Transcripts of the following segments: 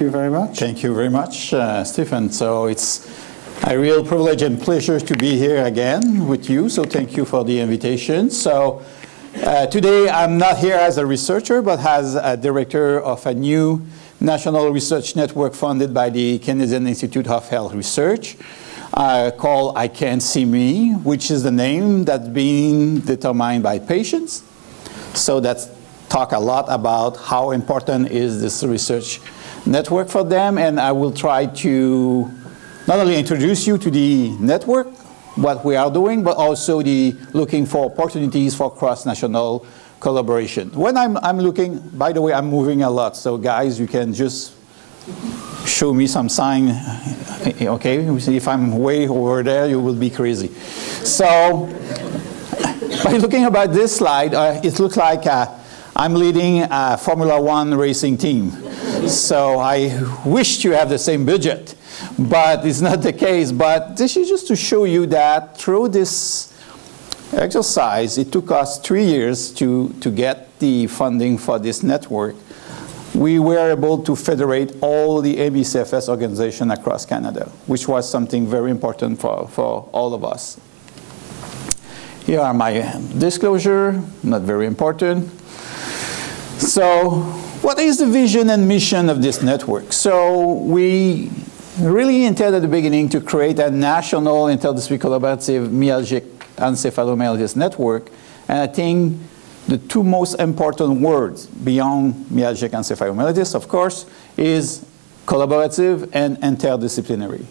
Thank you very much. Thank you very much, Stephen. So it's a real privilege and pleasure to be here again with you. So thank you for the invitation. So today I'm not here as a researcher, but as a director of a new national research network funded by the Canadian Institute of Health Research called I Can't See Me, which is the name that's being determined by patients. So that's talk a lot about how important is this research network for them, and I will try to not only introduce you to the network, what we are doing, but also the looking for opportunities for cross-national collaboration. When I'm looking, by the way, I'm moving a lot, so guys, you can just show me some sign, okay? If I'm way over there, you will be crazy. So by looking about this slide, it looks like I'm leading a Formula One racing team. So I wish to have the same budget, but it's not the case. But this is just to show you that through this exercise, it took us 3 years to get the funding for this network. We were able to federate all the MECFS organizations across Canada, which was something very important for all of us. Here are my disclosure, not very important. So what is the vision and mission of this network? So we really intended at the beginning to create a national interdisciplinary collaborative myalgic encephalomyelitis network. And I think the two most important words beyond myalgic encephalomyelitis, of course, is collaborative and interdisciplinary.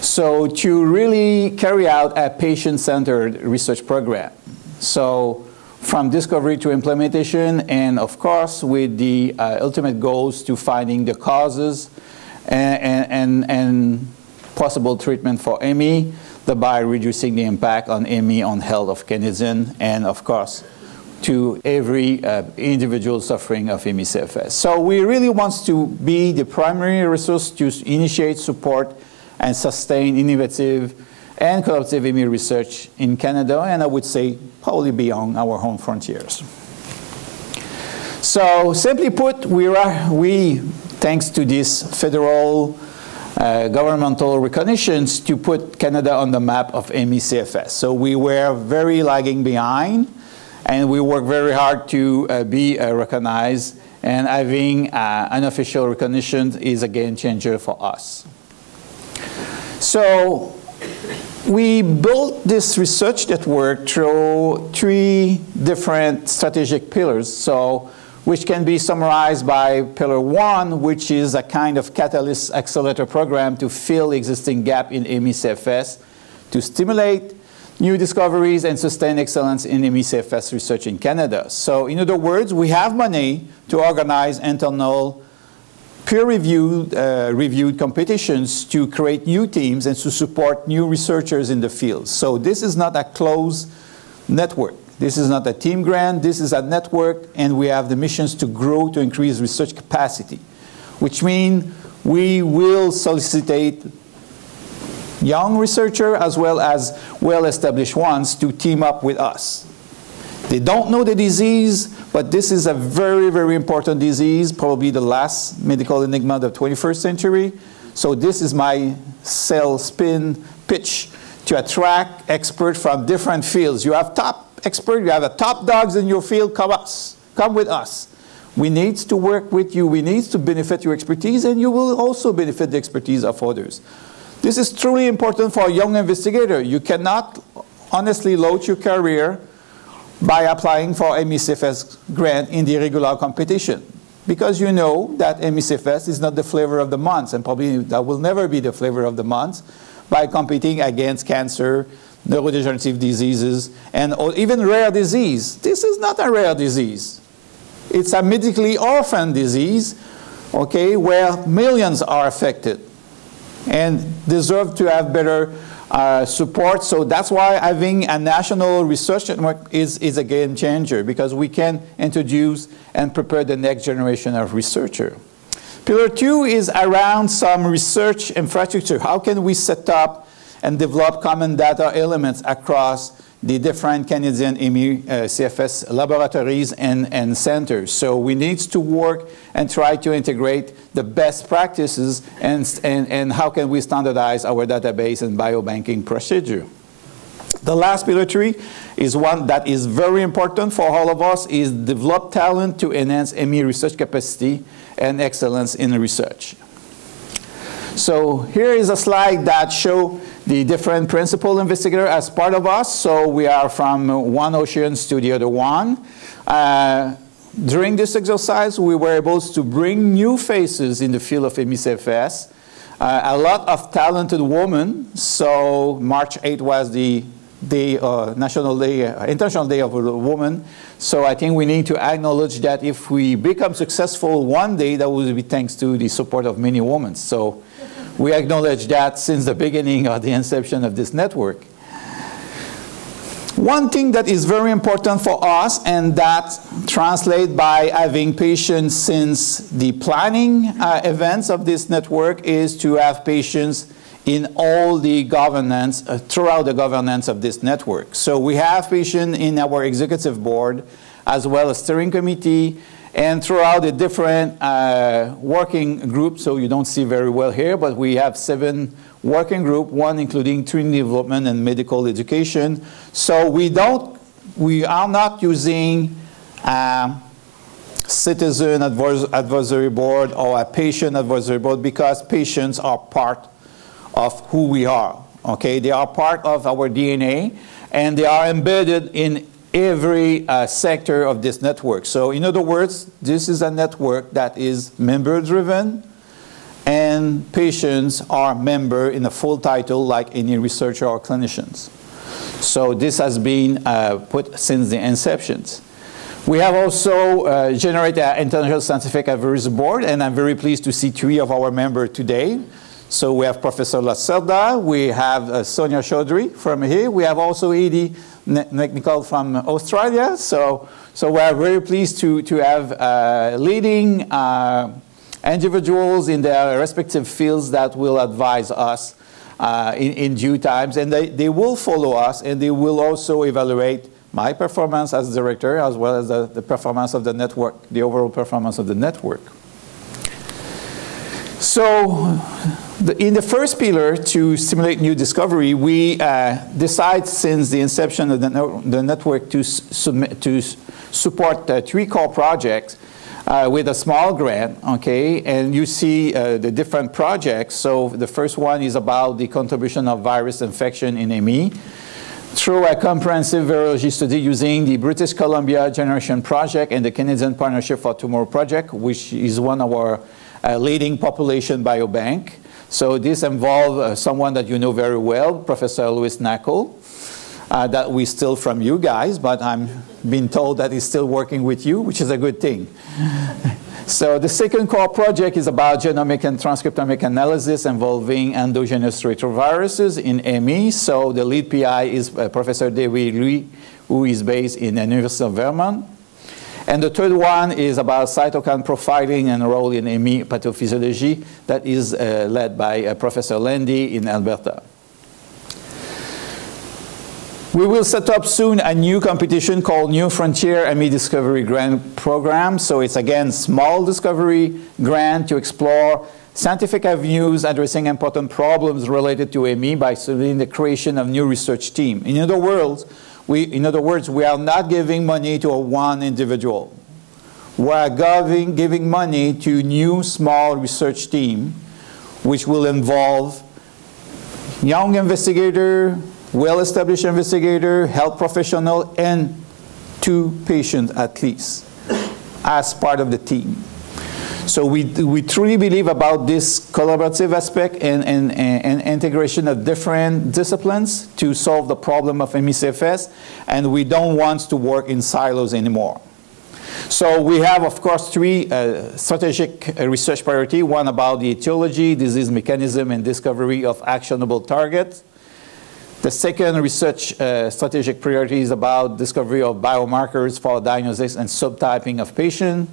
So to really carry out a patient-centered research program. So from discovery to implementation, and of course with the ultimate goals to finding the causes and possible treatment for ME, thereby reducing the impact on ME on health of Canadians, and of course to every individual suffering of MECFS. So we really want to be the primary resource to initiate, support, and sustain innovative and collaborative ME research in Canada, and I would say probably beyond our home frontiers. So simply put, we thanks to this federal governmental recognitions, to put Canada on the map of MECFS. So we were very lagging behind, and we worked very hard to be recognized, and having unofficial recognition is a game changer for us. So we built this research network through 3 different strategic pillars, so which can be summarized by pillar 1, which is a kind of catalyst accelerator program to fill existing gap in MECFS, to stimulate new discoveries and sustain excellence in MECFS research in Canada. So in other words, we have money to organize internal peer-reviewed competitions to create new teams and to support new researchers in the field. So this is not a closed network. This is not a team grant. This is a network, and we have the missions to grow to increase research capacity, which means we will solicitate young researchers as well as well-established ones to team up with us. They don't know the disease, but this is a very, very important disease, probably the last medical enigma of the 21st century. So this is my sales spin pitch to attract experts from different fields. You have top experts, you have the top dogs in your field, come with us. We need to work with you, we need to benefit your expertise, and you will also benefit the expertise of others. This is truly important for a young investigator. You cannot honestly launch your career by applying for MECFS grant in the regular competition, because you know that MECFS is not the flavor of the month, and probably that will never be the flavor of the month, by competing against cancer, neurodegenerative diseases, and even rare disease. This is not a rare disease. It's a medically orphan disease, okay, where millions are affected and deserve to have better support. So that's why having a national research network is a game changer, because we can introduce and prepare the next generation of researchers. Pillar 2 is around some research infrastructure. How can we set up and develop common data elements across the different Canadian ME CFS laboratories and centers. So we need to work and try to integrate the best practices and how can we standardize our database and biobanking procedure. The last pillar 3 is one that is very important for all of us, is develop talent to enhance ME research capacity and excellence in research. So here is a slide that shows the different principal investigators as part of us. So we are from one ocean to the other one. During this exercise, we were able to bring new faces in the field of ME/CFS. A lot of talented women. So March 8th was the National Day, International Day of the Woman. So I think we need to acknowledge that if we become successful one day, that will be thanks to the support of many women. So we acknowledge that since the beginning of the inception of this network. One thing that is very important for us, and that translates by having patients since the planning events of this network, is to have patients in all the governance, throughout the governance of this network. So we have patients in our executive board, as well as steering committee, and throughout the different working groups. So you don't see very well here, but we have 7 working groups, one including training development and medical education. So we are not using citizen advisory board or a patient advisory board, because patients are part of who we are, okay? They are part of our DNA, and they are embedded in every sector of this network. So in other words, this is a network that is member-driven, and patients are member in a full title like any researcher or clinicians. So this has been put since the inception. We have also generated an International Scientific Advisory Board, and I'm very pleased to see 3 of our members today. So we have Professor Lacerda, we have Sonia Chaudhry from here, we have also Edie Nicol from Australia. So we are very pleased to have leading individuals in their respective fields that will advise us in due times, and they will follow us, and they will also evaluate my performance as director, as well as the performance of the network, the overall performance of the network. So in the first pillar, to stimulate new discovery, we decide since the inception of the network to support 3 core projects with a small grant, okay? And you see the different projects. So the first one is about the contribution of virus infection in ME through a comprehensive virology study using the British Columbia Generation Project and the Canadian Partnership for Tomorrow Project, which is one of our leading population biobank. So this involves someone that you know very well, Professor Louis Nackel, that we steal from you guys, but I'm being told that he's still working with you, which is a good thing. So the second core project is about genomic and transcriptomic analysis involving endogenous retroviruses in ME. So the lead PI is Professor David Lee, who is based in the University of Vermont. And the third one is about cytokine profiling and role in ME pathophysiology, that is led by Professor Landy in Alberta. We will set up soon a new competition called New Frontier ME Discovery Grant Program. So it's again small discovery grant to explore scientific avenues addressing important problems related to ME by studying the creation of new research team. In other words, we are not giving money to one individual. We are giving money to new small research team, which will involve young investigator, well-established investigator, health professional, and 2 patients at least as part of the team. So we truly believe about this collaborative aspect and integration of different disciplines to solve the problem of ME/CFS, and we don't want to work in silos anymore. So we have, of course, 3 strategic research priorities. One about the etiology, disease mechanism, and discovery of actionable targets. The second research strategic priority is about discovery of biomarkers for diagnosis and subtyping of patients.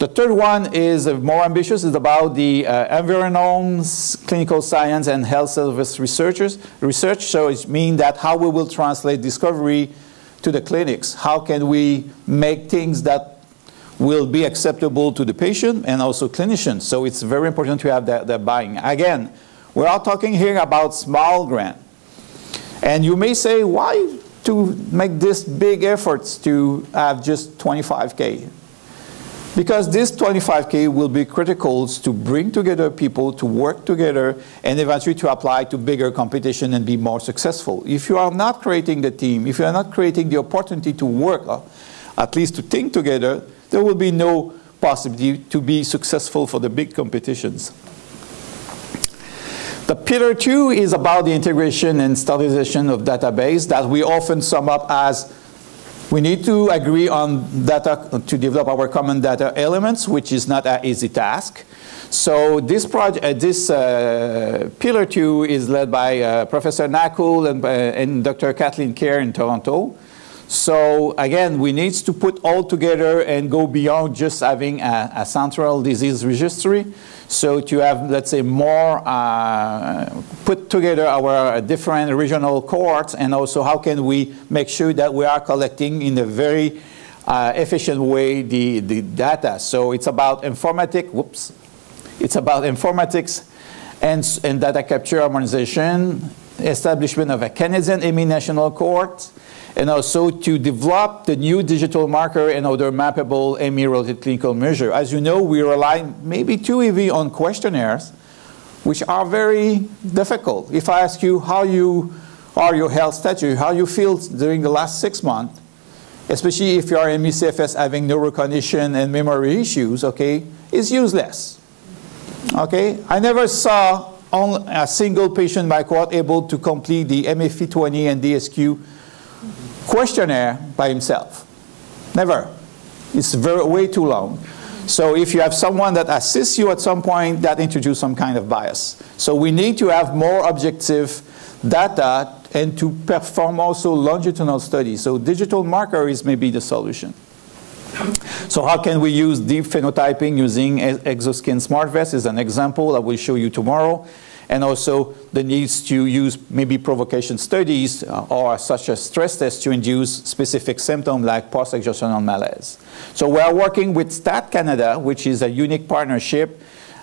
The third one is more ambitious. It's about the environmental, clinical science, and health service research. So it means that how we will translate discovery to the clinics. How can we make things that will be acceptable to the patient and also clinicians? So it's very important to have that buying. Again, we're all talking here about small grant. And you may say, why to make this big efforts to have just 25K? Because this 25K will be critical to bring together people to work together and eventually to apply to bigger competition and be more successful. If you are not creating the team, if you are not creating the opportunity to work, at least to think together, there will be no possibility to be successful for the big competitions. The pillar 2 is about the integration and standardization of database that we often sum up as we need to agree on data to develop our common data elements, which is not an easy task. So this project, pillar 2 is led by Professor Nakul and Dr. Kathleen Kerr in Toronto. So again, we need to put all together and go beyond just having a central disease registry. So to have, let's say, more put together our different regional cohorts, and also how can we make sure that we are collecting in a very efficient way the data. So it's about informatics, it's about informatics and data capture harmonization, establishment of a Canadian EMI national cohort, and also to develop the new digital marker and other mappable EMI-related clinical measure. As you know, we rely maybe too heavy on questionnaires, which are very difficult. If I ask you how you are your health status, how you feel during the last 6 months, especially if you are ME/CFS having neurocognition and memory issues, okay, it's useless. Okay, I never saw a single patient in my cohort able to complete the MFE20 and DSQ questionnaire by himself. Never. It's way too long. So if you have someone that assists you at some point, that introduces some kind of bias. So we need to have more objective data and to perform also longitudinal studies. So digital marker is maybe the solution. So how can we use deep phenotyping using Exoskin SmartVest is an example I will show you tomorrow. And also the needs to use maybe provocation studies or such as stress tests to induce specific symptoms like post-exertional malaise. So we are working with Stat Canada, which is a unique partnership,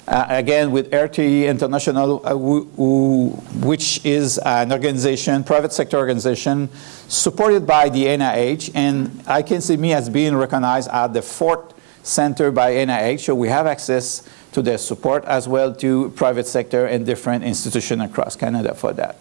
again with RTE International, which is an organization, private sector organization, supported by the NIH. And ICANSEMI has been recognized as the 4th center by NIH, so we have access to their support as well to private sector and different institutions across Canada for that.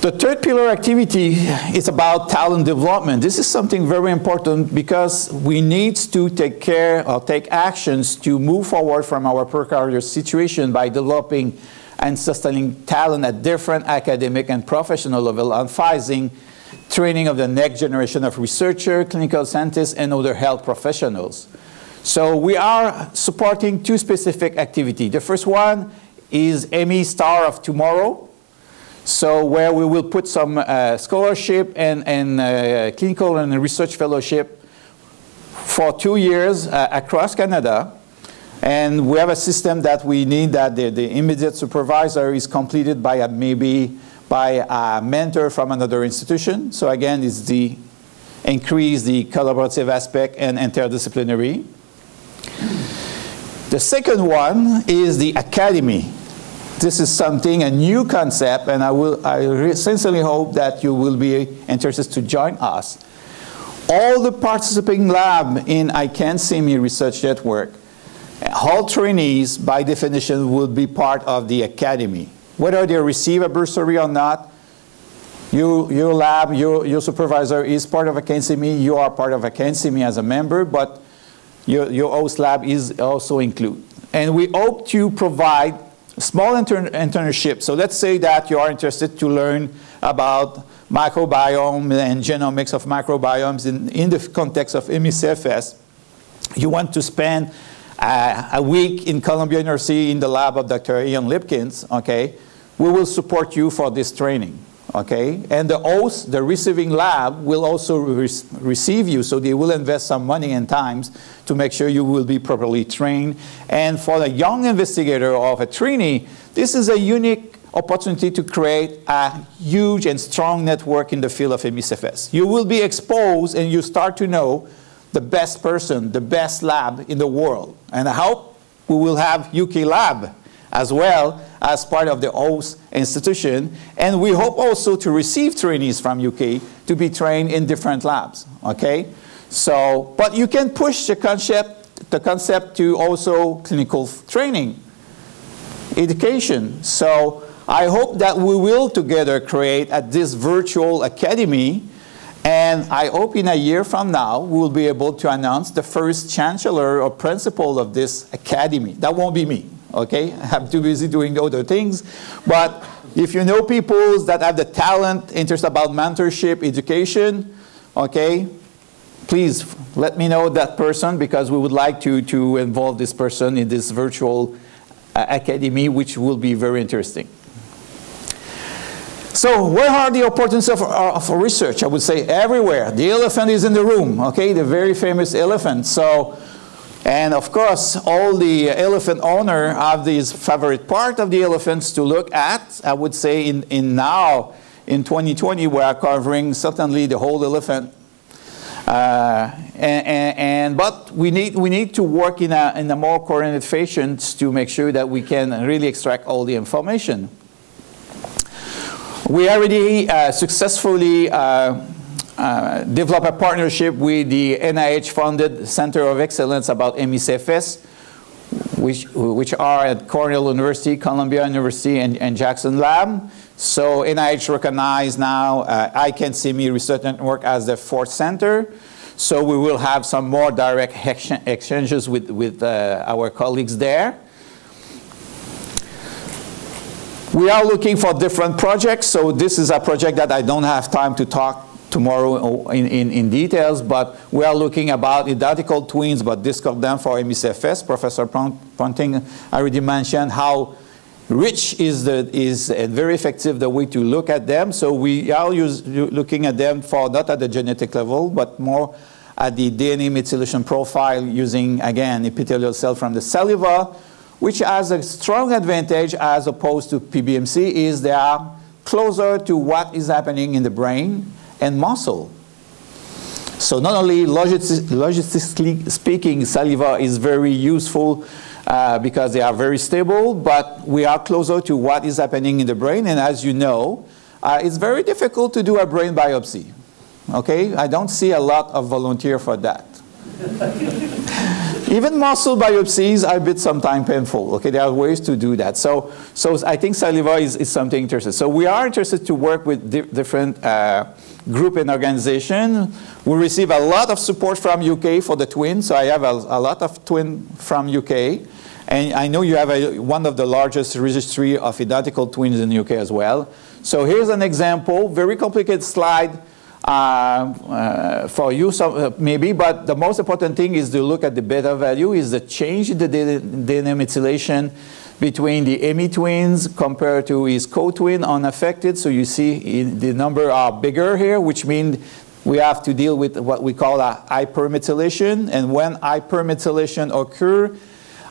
The third pillar activity is about talent development. This is something very important because we need to take care or take actions to move forward from our precarious situation by developing and sustaining talent at different academic and professional level, emphasizing training of the next generation of researchers, clinical scientists, and other health professionals. So we are supporting 2 specific activities. The first one is EMI Star of Tomorrow, so where we will put some scholarship and clinical and research fellowship for 2 years across Canada. And we have a system that we need that the immediate supervisor is completed by maybe by a mentor from another institution. So again, it's the increase the collaborative aspect and interdisciplinary. The second one is the academy. This is something, a new concept, and I sincerely hope that you will be interested to join us. All the participating labs in ICANSEMI Research Network, all trainees, by definition, will be part of the academy. Whether they receive a bursary or not, your lab, your supervisor is part of ICANSEMI, you are part of ICANSEMI as a member, but your host lab is also included. And we hope to provide small internship. So let's say that you are interested to learn about microbiome and genomics of microbiomes in the context of ME/CFS. You want to spend a week in Columbia University in the lab of Dr. Ian Lipkins, okay? We will support you for this training. okay? And the host, the receiving lab, will also receive you, so they will invest some money and time to make sure you will be properly trained. And for a young investigator or a trainee, this is a unique opportunity to create a huge and strong network in the field of MSFS. You will be exposed and you start to know the best person, the best lab in the world. And I hope we will have UK lab as well as part of the host institution. And we hope also to receive trainees from UK to be trained in different labs, okay? So, but you can push the concept to also clinical training, education. So I hope that we will together create this virtual academy, and I hope in a year from now we will be able to announce the first chancellor or principal of this academy. That won't be me, okay? I'm too busy doing other things. But if you know people that have the talent, interest about mentorship, education, okay, please let me know that person, because we would like to involve this person in this virtual academy, which will be very interesting. So where are the opportunities of research? I would say everywhere. The elephant is in the room, okay? The very famous elephant. So, and of course, all the elephant owners have this favorite part of the elephants to look at. I would say now, in 2020, we are covering certainly the whole elephant. But we need to work in a more coordinated fashion to make sure that we can really extract all the information. We already successfully developed a partnership with the NIH-funded Center of Excellence about MSFS, which are at Cornell University, Columbia University, and Jackson Lab. So NIH recognized now ICANN-CME Research Network as the fourth center. So we will have some more direct exchanges with our colleagues there. We are looking for different projects. So this is a project that I don't have time to talk tomorrow in details, but we are looking about identical twins, but discard them for MSFS. Professor Ponting already mentioned how rich is and very effective the way to look at them. So we are looking at them for not at the genetic level, but more at the DNA methylation profile using, again, epithelial cell from the saliva, which has a strong advantage as opposed to PBMC, is they are closer to what is happening in the brain and muscle. So not only logistically speaking, saliva is very useful because they are very stable, but we are closer to what is happening in the brain. And as you know, it's very difficult to do a brain biopsy. Okay, I don't see a lot of volunteers for that. Even muscle biopsies are a bit sometimes painful. Okay, there are ways to do that. So I think saliva is something interesting. So we are interested to work with different group and organization. We receive a lot of support from UK for the twins. So I have a lot of twins from UK. And I know you have one of the largest registry of identical twins in the UK as well. So here's an example, very complicated slide for you maybe, but the most important thing is to look at the beta value, is the change in the DNA methylation between the ME twins compared to his co-twin unaffected. So you see the number are bigger here, which means we have to deal with what we call a hypermethylation. And when hypermethylation occurs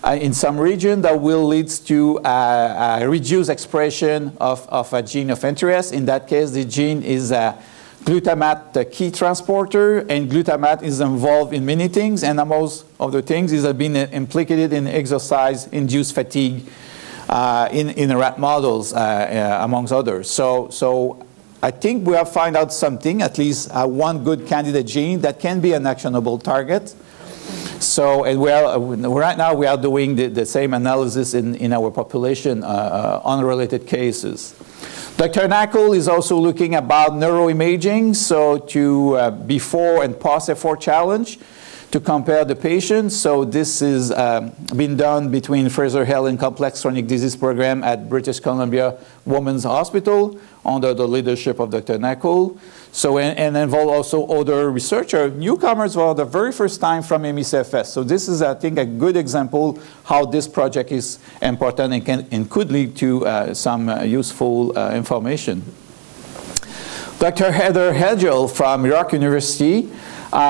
in some region, that will lead to a reduced expression of a gene of interest. In that case, the gene is glutamate, the key transporter, and glutamate is involved in many things, and amongst other things is being implicated in exercise-induced fatigue in rat models, amongst others. So I think we have found out something, at least one good candidate gene that can be an actionable target. So, and right now we are doing the same analysis in our population, unrelated cases. Dr. Nackel is also looking about neuroimaging, so to before and post-F4 challenge to compare the patients. So this is been done between Fraser Hill and Complex Chronic Disease Program at British Columbia Women's Hospital under the leadership of Dr. Nackel. So, and involve also other researchers, newcomers for the very first time from MSFS. So this is, I think, a good example how this project is important and could lead to some useful information. Dr. Heather Hedgel from York University.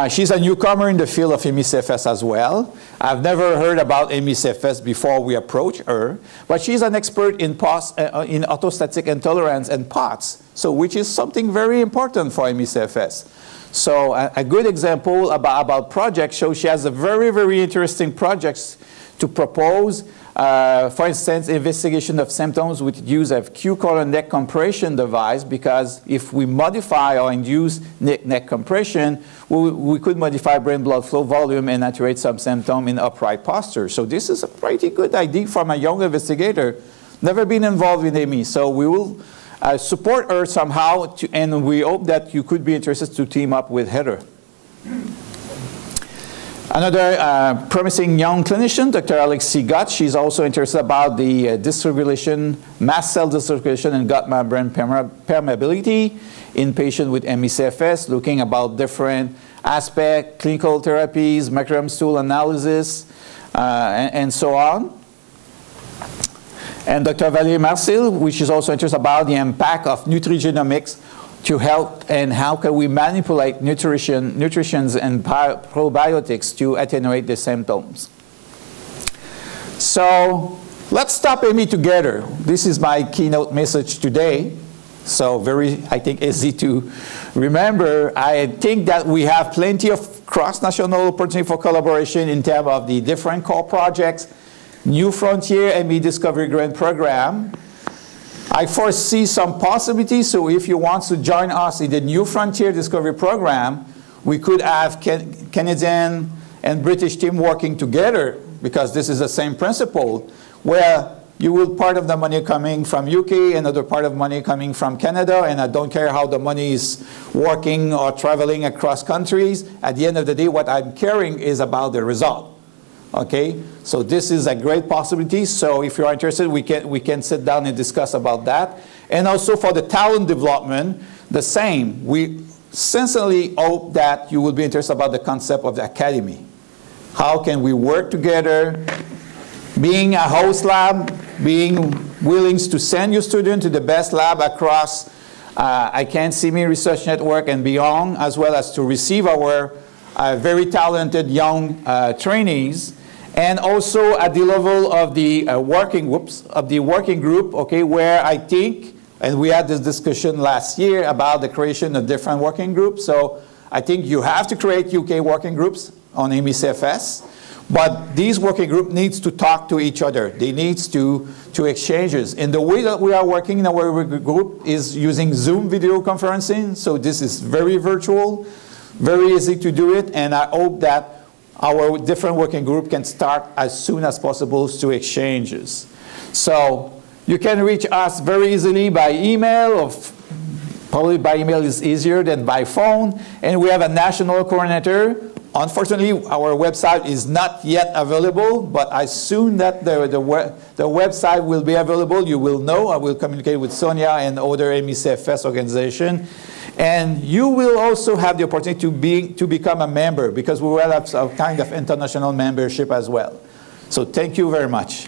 She's a newcomer in the field of ME/CFS as well. I've never heard about ME/CFS before we approached her, but she's an expert in orthostatic intolerance and POTS, so which is something very important for ME/CFS. So a good example about projects shows she has a very, very interesting projects to propose. For instance, investigation of symptoms with use of Q-colon neck compression device, because if we modify or induce neck compression, we could modify brain blood flow volume and attenuate some symptom in upright posture. So this is a pretty good idea from a young investigator, never been involved in ME. So we will support her somehow, and we hope that you could be interested to team up with Heather. Another promising young clinician, Dr. Alexi Gott, she's also interested about the dysregulation, mast cell dysregulation and gut membrane permeability in patients with ME/CFS, looking about different aspects, clinical therapies, microbiome stool analysis, and so on. And Dr. Valérie Marcil, which is also interested about the impact of nutrigenomics to help, and how can we manipulate nutritions and probiotics to attenuate the symptoms. So let's stop ME together. This is my keynote message today. So very, I think, easy to remember. I think that we have plenty of cross-national opportunity for collaboration in terms of the different core projects, New Frontier ME Discovery Grant Program. I foresee some possibilities, so if you want to join us in the New Frontier Discovery Program, we could have Canadian and British team working together, because this is the same principle, where you will part of the money coming from UK, another part of money coming from Canada, and I don't care how the money is working or traveling across countries. At the end of the day, what I'm caring is about the result. Okay, so this is a great possibility. So if you're interested, we can sit down and discuss about that. And also for the talent development, the same. We sincerely hope that you will be interested about the concept of the academy. How can we work together, being a host lab, being willing to send your student to the best lab across CMRC Research Network and beyond, as well as to receive our very talented young trainees. And also at the level of the working group, okay, where I think, and we had this discussion last year about the creation of different working groups. So I think you have to create UK working groups on ME/CFS, but these working groups needs to talk to each other. They needs to exchanges. And the way that we are working in our working group is using Zoom video conferencing. So this is very virtual, very easy to do it, and I hope that our different working group can start as soon as possible to exchanges. So you can reach us very easily by email, or probably by email is easier than by phone, and we have a national coordinator. Unfortunately, our website is not yet available, but as soon that the website will be available, you will know. I will communicate with Sonia and other ME/CFS organization. And you will also have the opportunity to become a member, because we will have some kind of international membership as well. So thank you very much.